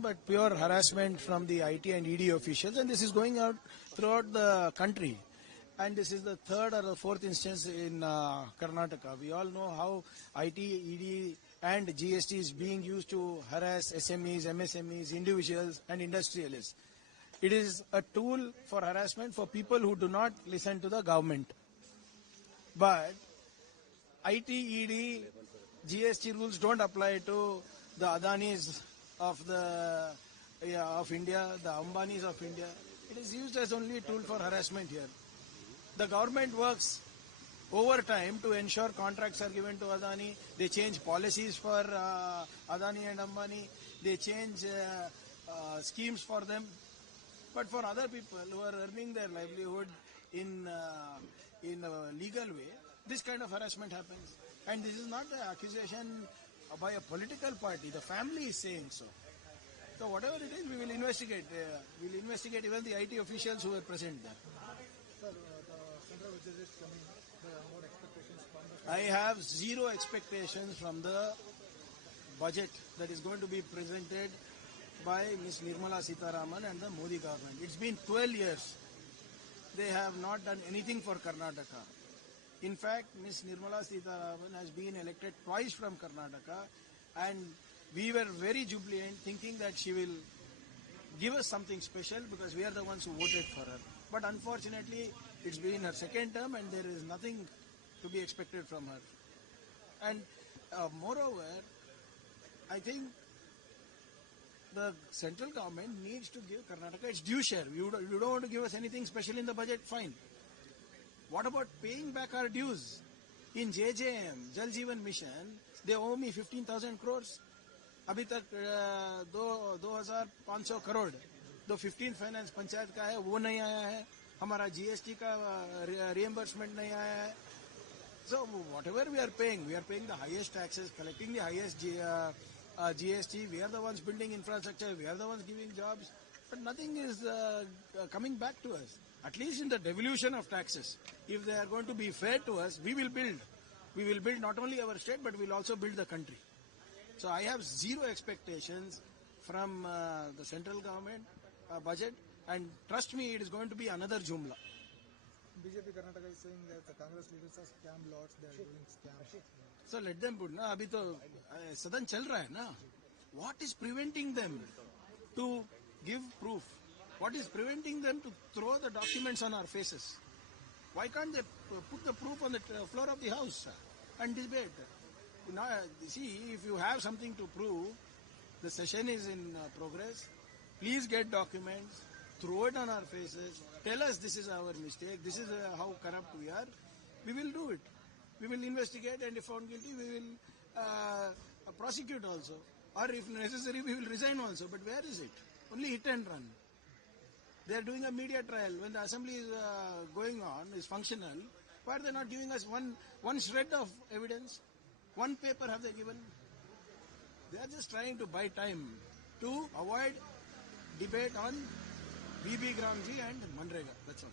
But pure harassment from the IT and ED officials, and this is going out throughout the country. And this is the third or the fourth instance in Karnataka. We all know how IT, ED, and GST is being used to harass SMEs, MSMEs, individuals, and industrialists. It is a tool for harassment for people who do not listen to the government. But IT, ED, GST rules don't apply to the Adanis of India, the Ambanis of India. It is used as only a tool for harassment here. The government works overtime to ensure contracts are given to Adani. They change policies for Adani and Ambani. They change schemes for them. But for other people who are earning their livelihood in a legal way, this kind of harassment happens. And this is not an accusation by a political party. The family is saying so. So whatever it is, we will investigate. We will investigate even the IT officials who were present there. Sir, the central budget is coming. What expectations from the... I have zero expectations from the budget that is going to be presented by Ms. Nirmala Sitharaman and the Modi government. It's been 12 years. They have not done anything for Karnataka. In fact, Ms. Nirmala Sitharaman has been elected twice from Karnataka, and we were very jubilant thinking that she will give us something special because we are the ones who voted for her. But unfortunately, it's been her second term and there is nothing to be expected from her. And moreover, I think the central government needs to give Karnataka its due share. You don't want to give us anything special in the budget, fine. What about paying back our dues? In JJM, Jal Jeevan Mission, they owe me 15,000 crores. अभी तक 2,500 करोड़ जो 15 finance panchayat का है वो नहीं आया है. हमारा जीएसटी का reimbursement नहीं आया है. So whatever we are paying the highest taxes, collecting the highest GST. We are the ones building infrastructure. We are the ones giving jobs. But nothing is coming back to us. At least in the devolution of taxes. If they are going to be fair to us, we will build. We will build not only our state, but we will also build the country. So I have zero expectations from the central government budget. And trust me, it is going to be another Jumla. BJP Karnataka is saying that the Congress leaders are scam lords. They are doing scams. So let them put. Na, abhi to sadan chal raha hai na. What is preventing them to give proof? What is preventing them to throw the documents on our faces? Why can't they put the proof on the floor of the house and debate? Now, see, if you have something to prove, the session is in progress. Please get documents, throw it on our faces, tell us this is our mistake, this is how corrupt we are. We will do it. We will investigate, and if found guilty, we will prosecute also. Or if necessary, we will resign also. But where is it? Only hit and run. They are doing a media trial. When the assembly is going on, is functional, why are they not giving us one shred of evidence? One paper have they given? They are just trying to buy time to avoid debate on BB Gramji and Manrega. That's all.